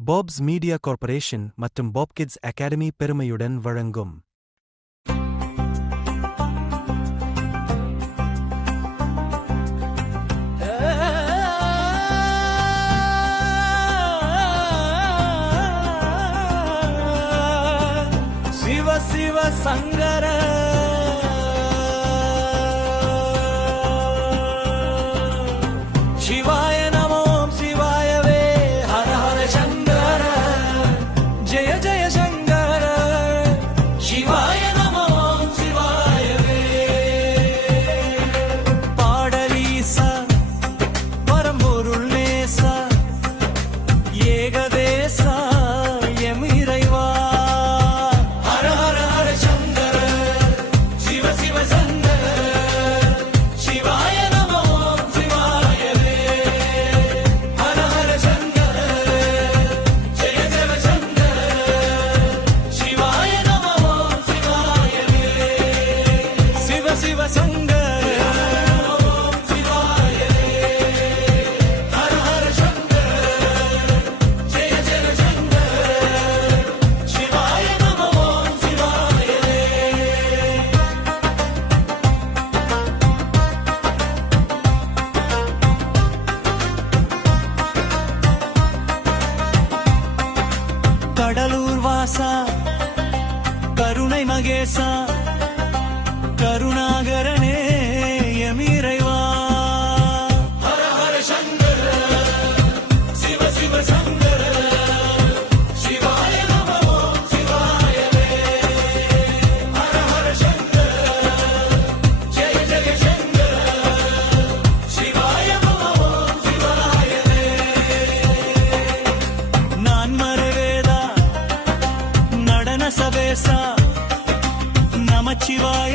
பாப்ஸ் media corporation மற்றும் pop kids academy பெருமையுடன் வழங்கும் சிவ சிவ சங்கர சிவாய நமோ சிவாயவே ஹர ஹர சங்கர ஜெய ஜெய சங்கர சிவாய நமோ சிவாயவே பாடலீசா பரம்பொருள் நேசா ஏகதேசா எம் இறைவா சிவ சங்கர ஹர ஹர சங்கர ஜெய ஜெய சங்கர சிவாய நமோ சிவாயவே கடலூர் வாசா கருணை மகேசா கருணாகரனே எம் இறைவா ஹர ஹர சங்கர சிவ சிவ சங்கர சிவாய நமோ சிவாயவே ஹர ஹர சங்கர ஜெய ஜெய சங்கர சிவாய நமோ சிவாயவே நான் மறவேதா நடன சபேசா நமச்சிவாய